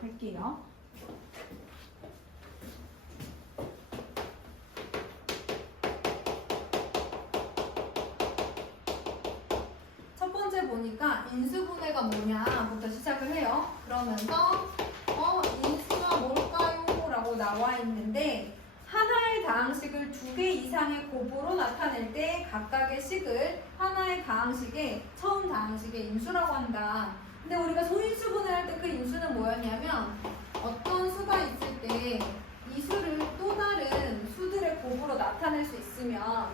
할게요. 첫 번째 보니까 인수분해가 뭐냐부터 시작을 해요. 그러면서 인수가 뭘까요? 라고 나와 있는데 하나의 다항식을 두 개 이상의 곱으로 나타낼 때 각각의 식을 하나의 다항식의 처음 다항식의 인수라고 한다. 근데 우리가 소인수분해할 때 그 인수는 뭐였냐면 어떤 수가 있을 때 이 수를 또 다른 수들의 곱으로 나타낼 수 있으면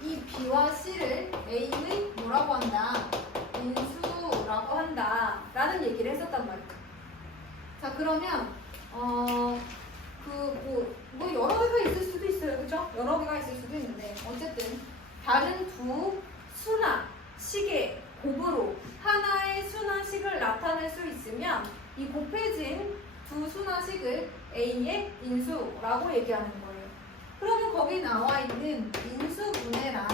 이 B와 C를 A의 뭐라고 한다? 인수라고 한다 라는 얘기를 했었단 말이에요. 자, 그러면 뭐 여러 개가 있을 수도 있어요. 그죠? 여러 개가 있을 수도 있는데 어쨌든 다른 두 수나 식의 곱으로 하나의 수나 식을 나타낼 수 있으면 이 곱해진 두 수나 식을 A의 인수라고 얘기하는 거예요. 그러면 거기 나와 있는 인수분해란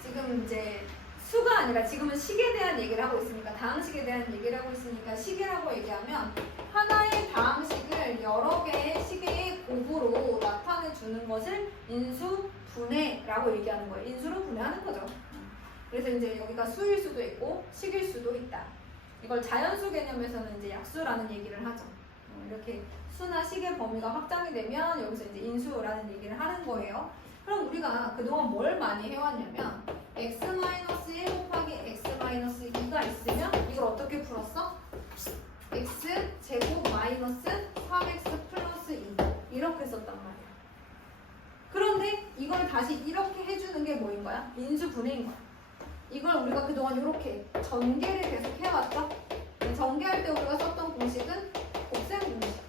지금 이제 수가 아니라 지금은 식에 대한 얘기를 하고 있으니까 다항식에 대한 얘기를 하고 있으니까 식이라고 얘기하면 하나의 다항식을 여러 개의 식의 곱으로 나타내 주는 것을 인수분해라고 얘기하는 거예요. 인수로 분해하는 거죠. 그래서 이제 여기가 수일 수도 있고 식일 수도 있다. 이걸 자연수 개념에서는 이제 약수라는 얘기를 하죠. 이렇게 수나 식의 범위가 확장이 되면 여기서 이제 인수라는 얘기를 하는 거예요. 그럼 우리가 그동안 뭘 많이 해왔냐면 x-1 곱하기 x-2가 있으면 이걸 어떻게 풀었어? x 제곱 마이너스 3x 플러스 2 이렇게 썼단 말이야. 그런데 이걸 다시 이렇게 해주는 게 뭐인 거야? 인수분해인 거야. 이걸 우리가 그동안 이렇게 전개를 계속 해왔죠? 전개할 때 우리가 썼던 공식은 곱셈 공식.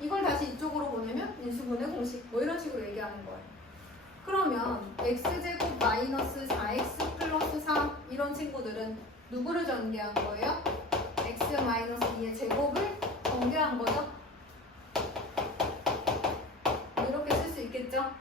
이걸 다시 이쪽으로 보내면 인수분해 공식 뭐 이런 식으로 얘기하는 거예요. 그러면 x제곱 마이너스 4x 플러스 3 이런 친구들은 누구를 전개한 거예요? x 마이너스 2의 제곱을 전개한 거죠. 이렇게 쓸 수 있겠죠?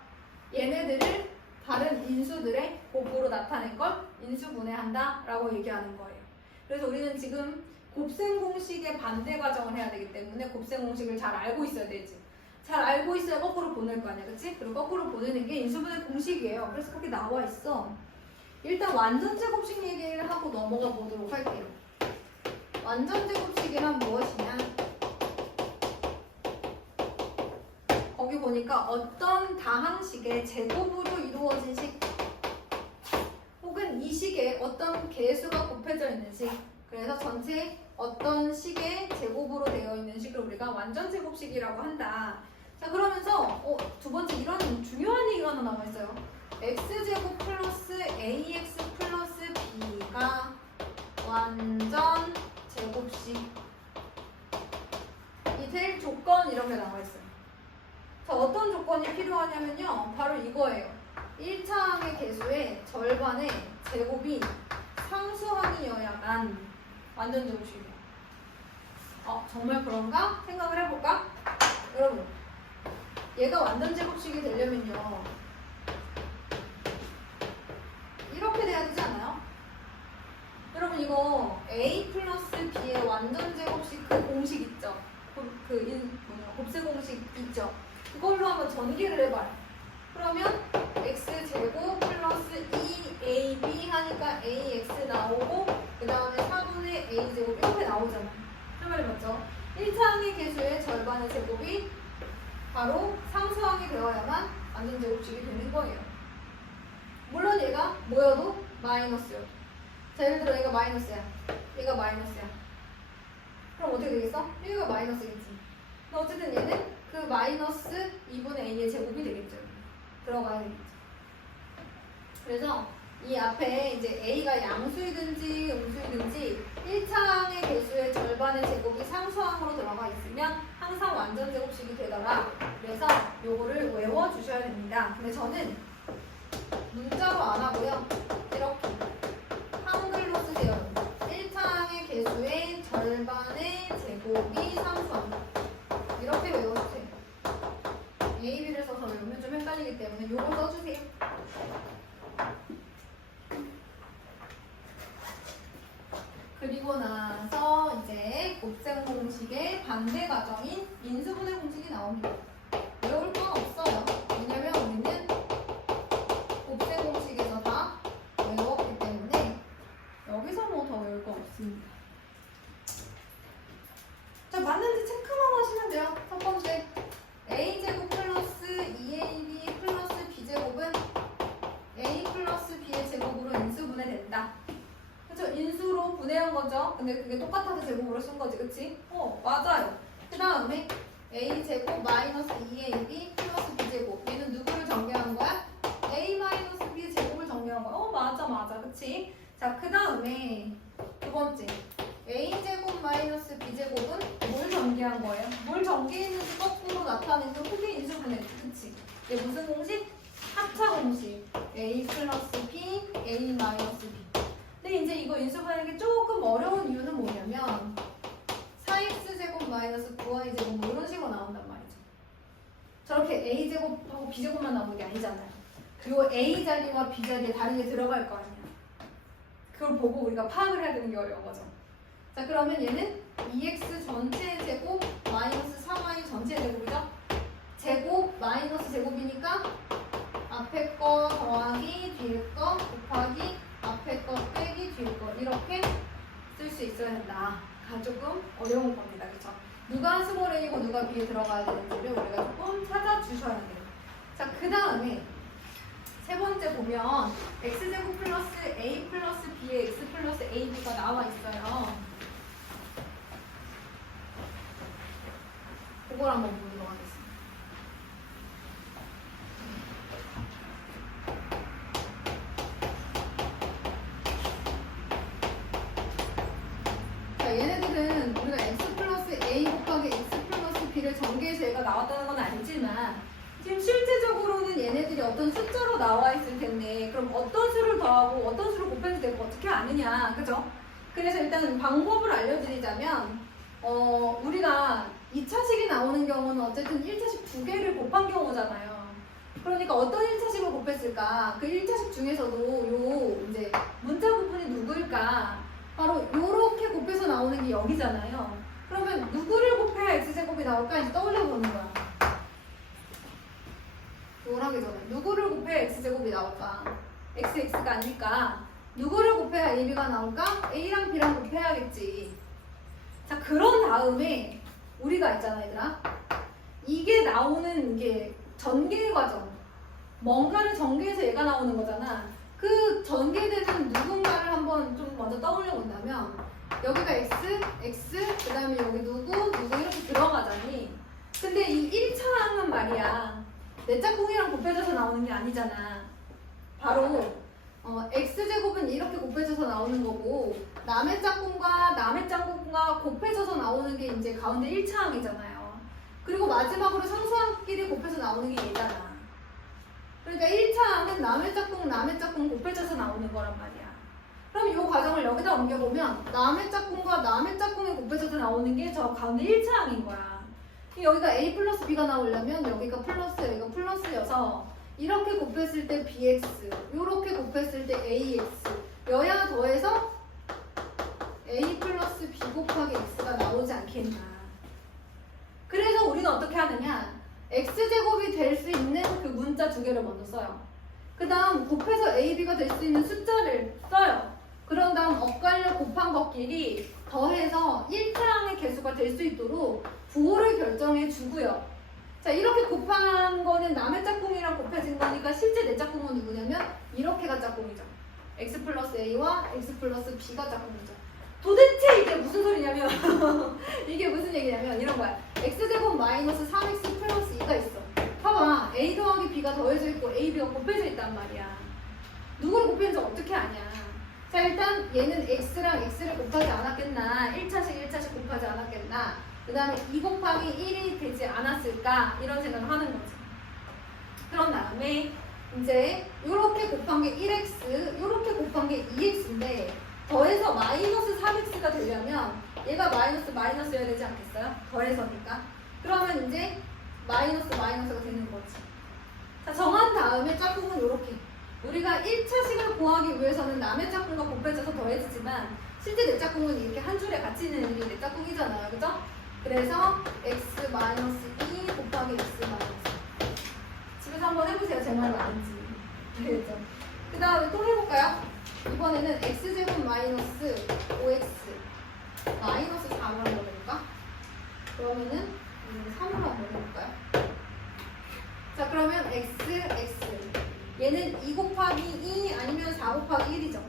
얘네들을 다른 인수들의 곱으로 나타낸 걸 인수분해한다 라고 얘기하는 거예요. 그래서 우리는 지금 곱셈 공식의 반대 과정을 해야 되기 때문에 곱셈 공식을 잘 알고 있어야 되지. 잘 알고 있어야 거꾸로 보낼 거 아니야, 그치? 그리고 거꾸로 보내는 게 인수분해 공식이에요. 그래서 거기 나와 있어. 일단 완전제곱식 얘기를 하고 넘어가 보도록 할게요. 완전제곱식이란 무엇이냐? 거기 보니까 어떤 다항식의 제곱으로 이루어진 식 혹은 이 식에 어떤 개수가 곱해져 있는 식 그래서 전체 어떤 식의 제곱으로 되어 있는 식을 우리가 완전제곱식이라고 한다. 자, 그러면서 두 번째 이런 중요한 얘기가 하나 나와 있어요. x제곱 플러스 ax 플러스 b가 완전 제곱식이 될 조건 이런 게 나와 있어요. 자, 어떤 조건이 필요하냐면요. 바로 이거예요. 1차 항의 개수의 절반의 제곱이 상수항이어야만 완전 제곱식이에요. 정말 그런가? 생각을 해볼까? 여러분, 얘가 완전 제곱식이 되려면요. 이렇게 돼야 되지 않아요? 여러분, 이거 a 플러스 b의 완전 제곱식 그 공식 있죠? 곱셈 공식 있죠? 그걸로 한번 전개를 해봐요. 그러면 x제곱 플러스 2ab 하니까 ax 나오고 그 다음에 4분의 a제곱 이렇게 나오잖아. 그 말이 맞죠? 1차 항의 개수의 절반의 제곱이 바로 상수항이 되어야만 완전 제곱식이 되는 거예요. 물론 얘가 뭐여도 마이너스여도. 자, 예를 들어 얘가 마이너스야. 얘가 마이너스야. 그럼 어떻게 되겠어? 얘가 마이너스겠지. 근데 어쨌든 얘는 그 마이너스 2분의 a의 제곱이 되겠죠. 들어가야 되겠죠. 그래서 이 앞에 이제 a가 양수이든지 음수이든지 1차항의 개수의 절반의 제곱이 상수항으로 들어가 있으면 항상 완전 제곱식이 되더라. 그래서 요거를 외워주셔야 됩니다. 근데 저는 문자로 안 하고요. 이렇게 한글로 쓰세요. 1차항의 개수의 절반의 제곱이 상수항. 이렇게 외워주세요. A, B를 써서 외우면 좀 헷갈리기 때문에 요거 써주세요. 그리고 나서 이제 곱셈 공식의 반대 과정인 인수분해 공식이 나옵니다. 외울 건 없어요. 왜냐면 우리는 곱셈 공식에서 다 외웠기 때문에 여기서 뭐 더 외울 거 없습니다. 자, 맞는지 체크만 하시면 돼요. 첫 번째, a제곱 플러스 2ab 플러스 b제곱은 a 플러스 b의 제곱으로 인수분해된다. 그쵸? 인수로 분해한 거죠. 근데 그게 똑같아서 제곱으로 쓴 거지, 그치? 맞아요. 그 다음에 a제곱 마이너스 2ab 플러스 b제곱. 얘는 누구를 정리한 거야? a 마이너스 b의 제곱을 정리한 거야. 맞아, 그치? 자, 그 다음에 두 번째, a제곱 마이너스 b제곱은 뭘 전개한 거예요? 뭘 전개했는지 거꾸로 나타내는 크게 인수분해지, 그치? 이게 무슨 공식? 합차 공식. a 플러스 b, a 마이너스 b. 근데 이제 이거 인수분해하는 게 조금 어려운 이유는 뭐냐면 4x제곱 마이너스 9y제곱 뭐 이런 식으로 나온단 말이죠. 저렇게 a제곱하고 b제곱만 나오는 게 아니잖아요. 그리고 a 자리와 b 자리에 다른 게 들어갈 거 아니야. 그걸 보고 우리가 파악을 해야 되는 게 어려운 거죠. 자, 그러면 얘는 2x 전체 제곱 마이너스 3y 전체 제곱이죠. 제곱 마이너스 제곱이니까 앞에 거 더하기 뒤에 거 곱하기 앞에 거 빼기 뒤에 거 이렇게 쓸 수 있어야 된다. 조금 어려운 겁니다. 그렇죠? 누가 스몰 a고 누가 b에 들어가야 되는지를 우리가 조금 찾아주셔야 돼요. 자, 그 다음에 세 번째 보면 x제곱 플러스 a 플러스 b의 x 플러스 ab가 나와 있어요. 그걸 한번 보도록 하겠습니다. 자, 얘네들은 우리가 x 플러스 a 곱하기 x 플러스 b를 전개해서 얘가 나왔다는 건 아니지만 지금 실제적으로는 얘네들이 어떤 숫자로 나와 있을 텐데 그럼 어떤 수를 더하고 어떤 수를 곱해도 되고 어떻게 아느냐, 그죠? 그래서 일단 방법을 알려드리자면 우리가 2차식이 나오는 경우는 어쨌든 1차식 두 개를 곱한 경우잖아요. 그러니까 어떤 1차식을 곱했을까? 그 1차식 중에서도 요 이제 문자 부분이 누구일까? 바로 요렇게 곱해서 나오는 게 여기잖아요. 그러면 누구를 곱해야 x제곱이 나올까? 이제 떠올려보는 거야. 이걸 하기 전에 누구를 곱해야 x제곱이 나올까? x가 아닐까? 누구를 곱해야 ab가 나올까? a랑 b랑 곱해야겠지. 자, 그런 다음에 우리가 있잖아, 얘들아. 이게 나오는 게 전개 과정. 뭔가를 전개해서 얘가 나오는 거잖아. 그 전개되는 누군가를 한번 좀 먼저 떠올려 본다면 여기가 x, 그 다음에 여기 누구 이렇게 들어가자니. 근데 이 1차항은 말이야. 내 짝꿍이랑 곱해져서 나오는 게 아니잖아. 바로 x제곱은 이렇게 곱해져서 나오는 거고 남의 짝꿍과 곱해져서 나오는 게 이제 가운데 1차항이잖아요. 그리고 마지막으로 상수항끼리 곱해서 나오는 게 얘잖아. 그러니까 1차항은 남의 짝꿍 곱해져서 나오는 거란 말이야. 그럼 이 과정을 여기다 옮겨보면 남의 짝꿍과 남의 짝꿍이 곱해져서 나오는 게 저 가운데 1차항인 거야. 여기가 a 플러스 b가 나오려면 여기가 플러스 여기가 플러스여서 이렇게 곱했을 때 bx, 이렇게 곱했을 때 ax 여야 더해서 a 플러스 b 곱하기 x가 나오지 않겠나. 그래서 우리는 어떻게 하느냐, x제곱이 될 수 있는 그 문자 두 개를 먼저 써요. 그 다음 곱해서 ab가 될 수 있는 숫자를 써요. 그런 다음 엇갈려 곱한 것끼리 더해서 1차항의 개수가 될 수 있도록 부호를 결정해 주고요. 자, 이렇게 곱한 거는 남의 짝꿍이랑 곱해진 거니까 실제 내 짝꿍은 누구냐면 이렇게가 짝꿍이죠. x 플러스 a와 x 플러스 b가 짝꿍이죠. 도대체 이게 무슨 소리냐면 이게 무슨 얘기냐면 이런 거야. x제곱 마이너스 3x 플러스 2가 있어. 봐봐, a 더하기 b가 더해져 있고 a, b가 곱해져 있단 말이야. 누구를 곱했는지 어떻게 아냐. 자, 일단 얘는 x랑 x를 곱하지 않았겠나, 1차식 곱하지 않았겠나, 그 다음에 2 곱하기 1이 되지 않았을까, 이런 생각을 하는 거지. 그런 다음에 이제 이렇게 곱한 게 1x, 이렇게 곱한 게 2x인데 더해서 마이너스 3x가 되려면 얘가 마이너스여야 되지 않겠어요? 더해서니까. 그러면 이제 마이너스가 되는 거지. 자, 정한 다음에 짝꿍은 이렇게 우리가 1차식을 구하기 위해서는 남의 짝꿍과 곱해져서 더해지지만 실제 내 짝꿍은 이렇게 한 줄에 같이 있는 애들이 내 짝꿍이잖아요. 그죠? 그래서 x-2 곱하기 x-. 집에서 한번 해보세요. 제 말 맞는지. 알겠죠? 그 다음에 또 해볼까요? 이번에는 x제곱 마이너스 5x 마이너스 4로 한번 해볼까? 그러면은 3으로 한번 해볼까요? 자, 그러면 x 얘는 2 곱하기 2 아니면 4 곱하기 1이죠.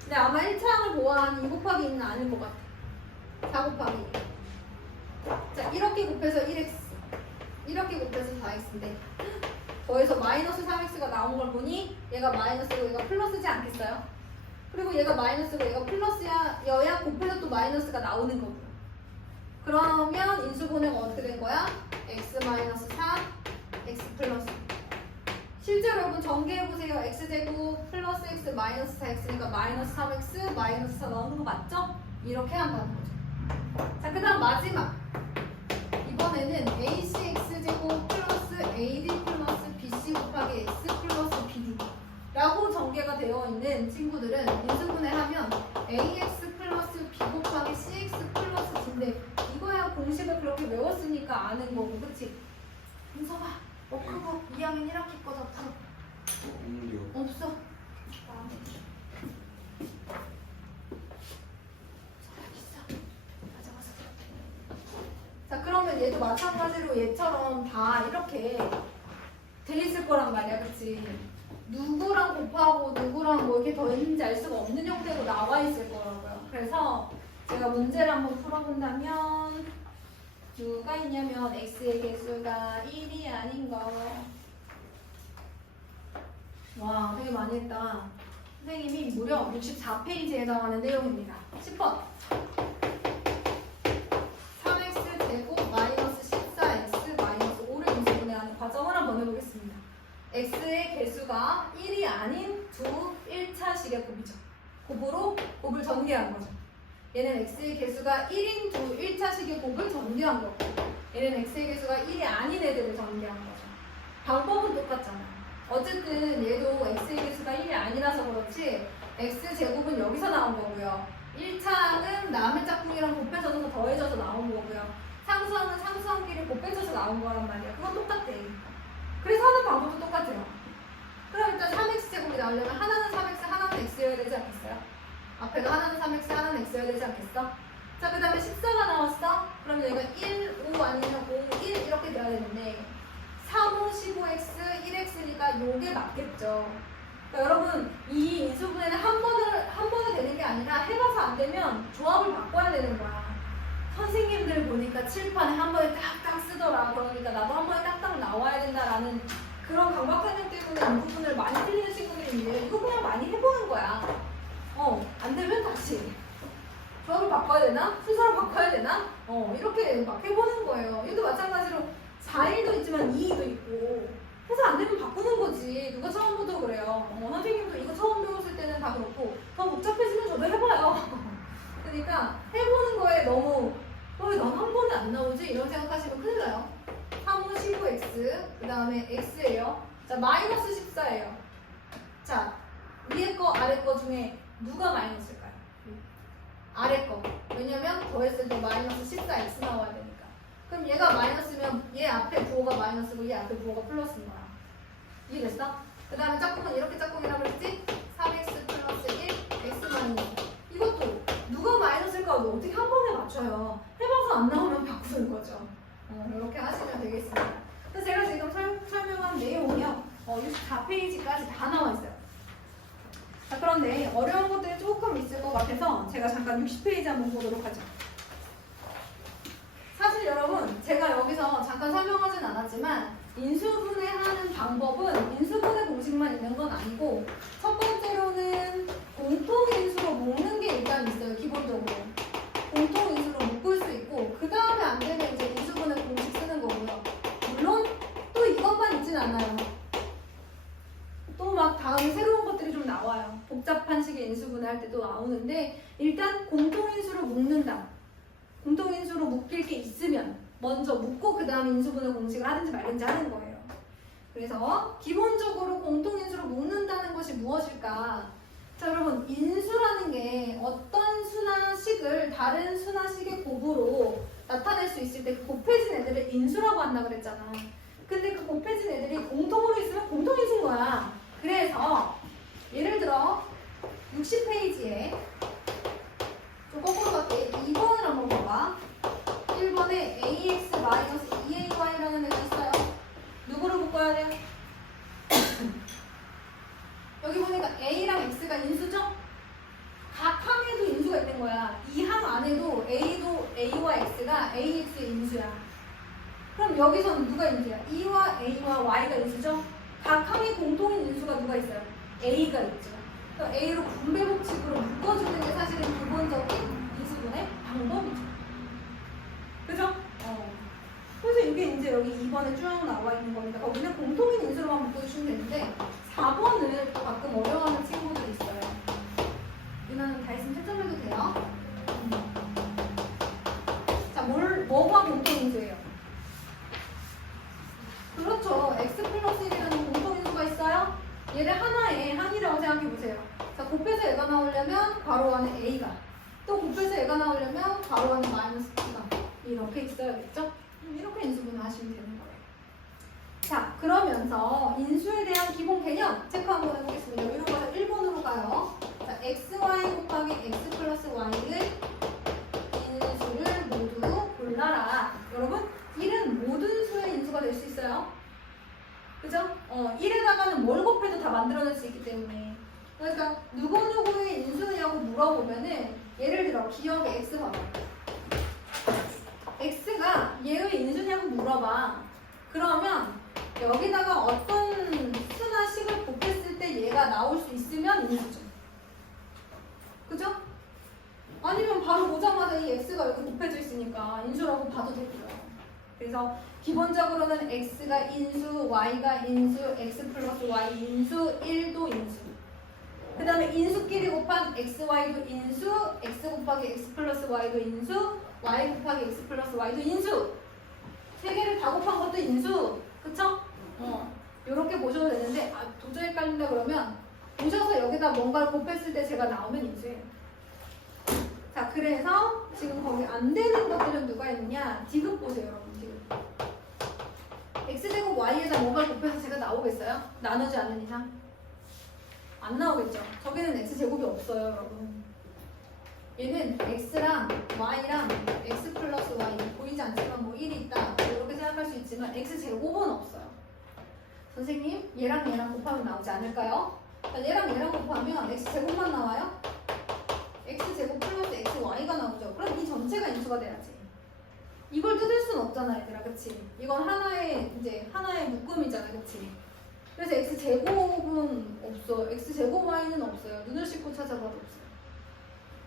근데 아마 1차항을 보아하니 2 곱하기 2는 아닐 것 같아. 4 곱하기 2. 자, 이렇게 곱해서 1x, 이렇게 곱해서 4x인데 더해서 마이너스 3x가 나온 걸 보니 얘가 마이너스고 얘가 플러스지 않겠어요? 그리고 얘가 마이너스고 얘가 플러스여야 곱해서 또 마이너스가 나오는 거고. 그러면 인수분해가 어떻게 된 거야? x 마이너스 4, x 플러스. 실제로 여러분 전개해보세요. x제곱 플러스 x 마이너스 4x니까 마이너스 3x 마이너스 4 나오는 거 맞죠? 이렇게 한다는 거죠. 자, 그 다음 마지막. 이번에는 acx제곱 플러스 ad 플러스 bc 곱하기 x 플러스 bd 라고 전개가 되어 있는 친구들은 인수분해하면 ax 플러스 b 곱하기 cx 플러스 d인데 이거야 공식을 그렇게 외웠으니까 아는 거고, 그치? 인서봐. 그거 2학년 1학기 거다 풀어. 없는데요. 없어. 자, 그러면 얘도 마찬가지로 얘처럼 다 이렇게 돼 있을 거란 말이야, 그치? 누구랑 곱하고 누구랑 뭐 이렇게 더했는지 알 수가 없는 형태로 나와 있을 거라고요. 그래서 제가 문제를 한번 풀어본다면 누가 있냐면 x의 개수가 1이 아닌 거. 와, 되게 많이 했다. 선생님이 무려 64페이지에 해당하는 내용입니다. 10번. 3x 제곱 마이너스 14x 마이너스 5를 인수분해하는 과정을 한번 해보겠습니다. x의 개수가 1이 아닌 두 1차식의 곱이죠. 곱으로 곱을 전개한 거죠. 얘는 x의 개수가 1인 두 1차식의 곱을 전개한 거고, 얘는 x의 개수가 1이 아닌 애들을 전개한 거죠. 방법은 똑같잖아. 어쨌든 얘도 x의 개수가 1이 아니라서 그렇지 x제곱은 여기서 나온 거고요. 1차는 남의 짝꿍이랑 곱해져서 더해져서 나온 거고요. 상수항은 상수항끼리 곱해져서 나온 거란 말이야. 그건 똑같대. 그래서 하는 방법도 똑같아요. 그럼 일단 3x제곱이 나오려면 하나는 3x, 하나는 x여야 되지 않겠어요? 앞에가 하나는 3x, 하나는 x여야 되지 않겠어? 자, 그 다음에 14가 나왔어? 그럼 얘가 1, 5 아니면 5, 1 이렇게 돼야 되는데 3, 5, 15x, 1x니까 요게 맞겠죠. 그러니까 여러분 이 인수분해는 한 번에 되는 게 아니라 해봐서 안 되면 조합을 바꿔야 되는 거야. 선생님들 보니까 칠판에 한 번에 딱딱 쓰더라. 그러니까 나도 한 번에 딱딱 나와야 된다라는 그런 강박관념 때문에 인수분해를 많이 틀리는 친구들이 있는데 이거 그냥 많이 해보는 거야. 안 되면 다시 조합을 바꿔야 되나? 순서를 바꿔야 되나? 이렇게 막 해보는 거예요. 얘도 마찬가지로 4일도 있지만 2일도 있고 해서 안 되면 바꾸는 거지. 누가 처음 보도 그래요. 선생님도 이거 처음 배웠을 때는 다 그렇고 더 복잡해지면 저도 해봐요. 그러니까 해보는 거에 너무 왜 난 한 번에 안 나오지? 이런 생각하시면 큰일 나요. 3, 5, 15x 그 다음에 x예요. 자, 마이너스 14예요. 자, 위에 거 아래 거 중에 누가 마이너스일까요? 아래 거. 왜냐면 더했을 때 마이너스 14x 나와야 되니까. 그럼 얘가 마이너스면 얘 앞에 부호가 마이너스고 얘 앞에 부호가 플러스인 거야. 이해됐어? 그 다음에 짝꿍은 이렇게 짝꿍이라고 했지? 3x 플러스 1, x 마이너스. 이것도 누가 마이너스일까 어떻게 한 번에 맞춰요. 해봐서 안 나오면 바꾸는 거죠. 이렇게 하시면 되겠습니다. 그래서 제가 지금 설명한 내용이요. 64페이지까지 다 나와 있어요. 자, 그런데 어려운 것들이 조금 있을 것 같아서 제가 잠깐 60페이지 한번 보도록 하죠. 사실 여러분 제가 여기서 잠깐 설명하진 않았지만 인수분해하는 방법은 인수분해 공식만 있는 건 아니고 첫 번째로는 공통인수로 묶는 게 일단 있어요. 기본적으로 공통인수로 묶을 수 있고 그 다음에 안 되면 이제 인수분해 공식 쓰는 거고요. 물론 또 이것만 있진 않아요. 또 막 다음에 새로운 것들이 좀 나와요. 복잡한 식의 인수분해 할 때도 나오는데 일단 공통인수로 묶는다. 공통인수로 묶일 게 있으면 먼저 묶고 그 다음 인수분해 공식을 하든지 말든지 하는 거예요. 그래서 기본적으로 공통인수로 묶는다는 것이 무엇일까? 자, 여러분, 인수라는 게 어떤 수나 식을 다른 수나 식의 곱으로 나타낼 수 있을 때 그 곱해진 애들을 인수라고 한다 그랬잖아. 근데 그 곱해진 애들이 공통으로 있으면 공통인수인 거야. 그래서 예를 들어 60페이지에 좀 거꾸로 갈게. 2번을 한번 봐봐. 1번에 ax-2ay라는 애가 있어요. 누구를 묶어야 돼요? 여기 보니까 a랑 x가 인수죠? 각 항에도 인수가 있는 거야. 이 항 안에도 a와 x가 ax의 인수야. 그럼 여기서는 누가 인수야? e와 a와 y가 인수죠? 각 항의 공통인 인수가 누가 있어요? a가 있죠. 그럼 a로 분배 법칙으로 묶어주는 게 사실은 기본적인 인수분의 방법이죠. 그죠? 그래서 이게 이제 여기 2번에 쭉 나와 있는 겁니다. 거기는 공통인 인수로만 묶어주시면 되는데 4번을 또 가끔 어려워하는 친구들이 있어요. 유나는 다 있으면 채점해도 돼요. 자, 뭐가 공통인수예요? 그렇죠. x 플러스 1이라는 공통인수가 있어요. 얘를 하나의 항이라고 생각해보세요. 자, 곱해서 얘가 나오려면 괄호 안에 a가, 또 곱해서 얘가 나오려면 괄호 안에 마이너스 b가 이렇게 있어야겠죠? 이렇게 인수분해 하시면 되는 거예요. 자, 그러면서 인수에 대한 기본 개념 체크 한번 해보겠습니다. 이런 거는 1번으로 가요. 자, xy 곱하기 x 플러스 y를 인수를 모두 골라라. 여러분, 1은 모든 수의 인수가 될 수 있어요. 그죠? 1에다가는 뭘 곱해도 다 만들어낼 수 있기 때문에. 그러니까 누구누구의 인수냐고 물어보면은 예를 들어 기억의 x 봐봐. x가 얘의 인수냐고 물어봐. 그러면 여기다가 어떤 수나 식을 곱했을 때 얘가 나올 수 있으면 인수죠. 그죠? 아니면 바로 보자마자 이 x가 여기 곱해져 있으니까 인수라고 봐도 되고요. 그래서 기본적으로는 x가 인수, y가 인수, x 플러스 y 인수, 1도 인수. 그 다음에 인수끼리 곱한 xy도 인수, x 곱하기 x 플러스 y도 인수, y 곱하기 x 플러스 y도 인수. 세 개를 다 곱한 것도 인수. 그쵸? 요렇게 보셔도 되는데 도저히 헷갈린다 그러면 보셔서 여기다 뭔가를 곱했을 때 제가 나오면 인수예요. 자, 그래서 지금 거기 안 되는 것들은 누가 있느냐? 디귿 보세요, 여러분. 디귿. x제곱 y에다 뭔가를 곱해서 제가 나오겠어요? 나누지 않는 이상? 안 나오겠죠? 저기는 x제곱이 없어요, 여러분. 얘는 x랑 y랑 x 플러스 y 보이지 않지만 뭐 1이 있다 이렇게 생각할 수 있지만 x제곱은 없어요. 선생님, 얘랑 얘랑 곱하면 나오지 않을까요? 얘랑 얘랑 곱하면 x제곱만 나와요? x제곱 플러스 xy가 나오죠. 그럼 이 전체가 인수가 돼야지. 이걸 뜯을 순 없잖아, 얘들아. 그치? 이건 하나의 묶음이잖아. 그치? 그래서 x제곱은 없어. x제곱 y는 없어요. 눈을 씻고 찾아봐도 없어요.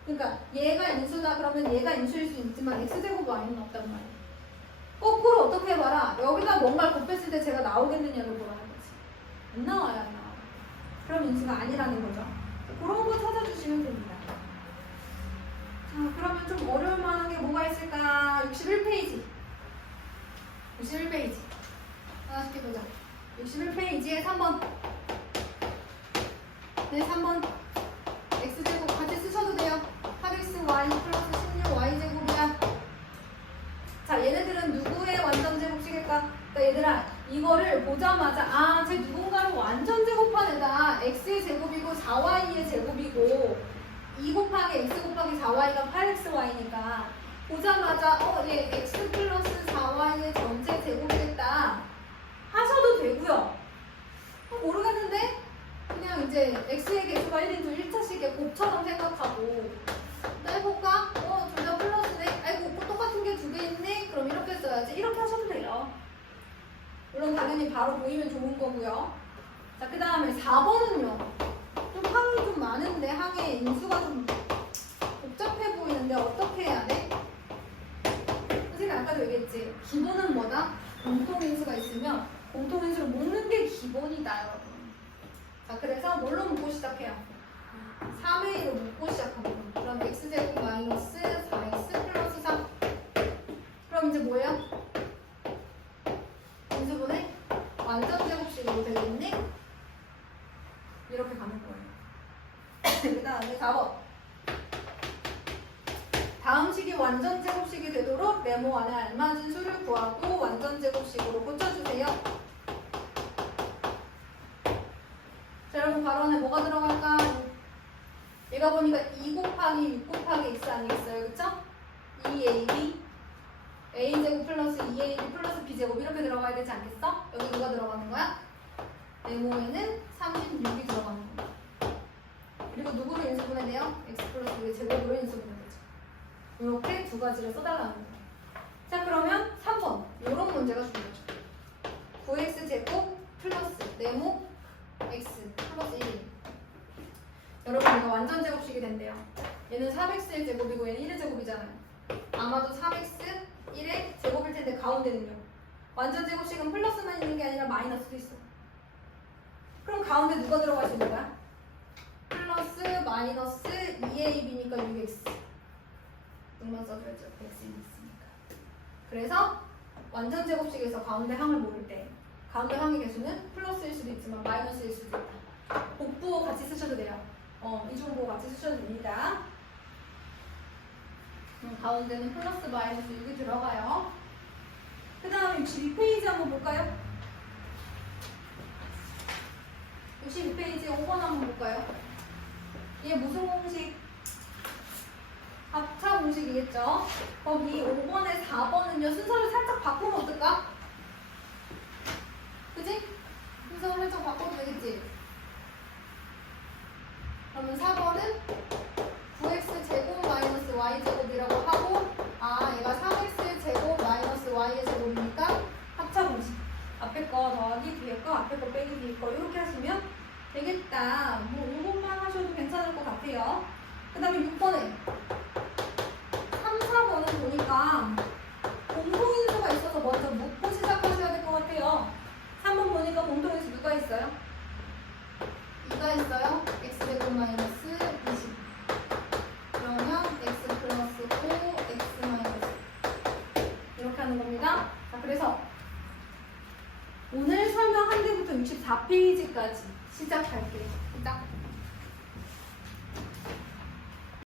그러니까 얘가 인수다 그러면 얘가 인수일 수 있지만 x제곱 y는 없단 말이야. 거꾸로 어떻게 해봐라. 여기다 뭔가를 곱했을 때 제가 나오겠느냐를 보라는 거지. 안 나와요, 안 나와요. 그럼 인수가 아니라는 거죠. 그런 거 찾아주시면 됩니다. 자, 그러면 좀 어려울 만한 게 뭐가 있을까? 61페이지. 61페이지. 하나씩 해보자. 61페이지에 3번. 네, 3번. x제곱 같이 쓰셔도 돼요. 8xy 플러스 16y제곱이야. 자, 얘네들은 누구의 완전제곱식일까? 그러니까 얘들아, 이거를 보자마자 쟤 누군가를 완전제곱한 애다. x의 제곱이고 4y의 제곱이고 2 곱하기 x 곱하기 4y가 8xy니까 보자마자 얘 x 플러스 4y의 전체 제곱이겠다 하셔도 되고요. 모르겠는데 그냥 이제 x의 개수가 1인 1차식의 곱처럼 생각하고 해볼까? 둘 다 플러스네. 아이고 똑같은 게 두 개 있네. 그럼 이렇게 써야지. 이렇게 하셔도 돼요. 물론 당연히 바로 보이면 좋은 거고요. 자, 그 다음에 4번은요. 좀 항이 좀 많은데 항의 인수가 좀 복잡해 보이는데 어떻게 해야 돼? 선생님 아까도 얘기했지. 기본은 뭐다? 공통인수가 있으면 공통인수를 묶는 게 기본이다, 여러분. 자, 그래서 뭘로 묶고 시작해요? 3A로 묶고 시작합니다. 그럼 x제곱 마이너스 4x 플러스 3. 그럼 이제 뭐예요? 인수분의 완전제곱식을 완전 제곱식이 되도록 네모 안에 알맞은 수를 구하고 완전 제곱식으로 고쳐주세요. 자, 여러분 바로 안에 뭐가 들어갈까? 얘가 보니까 2 곱하기 6 곱하기 x 아니겠어요? 그쵸? 2ab a제곱 플러스 2ab 플러스 b제곱 이렇게 들어가야 되지 않겠어? 여기 누가 들어가는 거야? 네모에는 36이 들어가는 거야. 그리고 누구로 인수분해 돼요? x 플러스 2의 제곱으로 인수분해 되죠. 이렇게 두 가지를 써달라는 거예요. 자, 그러면 3번 이런 문제가 중요하죠. 9x 제곱 플러스 네모 x 플러스 1. 여러분 이거 완전 제곱식이 된대요. 얘는 4x의 제곱이고 얘는 1의 제곱이잖아요. 아마도 3x 1의 제곱일 텐데 가운데는요. 완전 제곱식은 플러스만 있는 게 아니라 마이너스도 있어. 그럼 가운데 누가 들어갈 수 있는 거야? 플러스 마이너스 2ab니까 6x. 등만 써줘야죠. x이 있으니까. 그래서 완전 제곱식에서 가운데 항을 모를 때 가운데 항의 개수는 플러스일 수도 있지만 마이너스일 수도 있다. 복부 같이 쓰셔도 돼요. 이중보 같이 쓰셔도 됩니다. 가운데는 플러스 마이너스 6이 들어가요. 그 다음에 62페이지 한번 볼까요? 62페이지 5번 한번 볼까요? 이게 무슨 공식? 합차 공식이겠죠? 거기 5번에 4번은요, 순서를 살짝 바꾸면 어떨까? 그치? 순서를 살짝 바꿔도 되겠지? 그러면 4번은 9x 제곱 마이너스 y 제곱이라고 하고, 얘가 3x 제곱 마이너스 y의 제곱이니까 합차 공식. 앞에 거 더하기 뒤에 거, 앞에 거 빼기 뒤에 거 이렇게 하시면 되겠다. 뭐 이것만 하셔도 괜찮을 것 같아요. 그 다음에 6번에 3, 4번은 보니까 공통인수가 있어서 먼저 묻고 시작하셔야 될 것 같아요. 3번 보니까 공통인수 누가 있어요? 2가 있어요. x제곱 마이너스 20. 그러면 x 플러스 5, x 마이너스 이렇게 하는 겁니다. 자, 그래서 오늘 설명한 데부터 64페이지까지 시작할게요. 시작.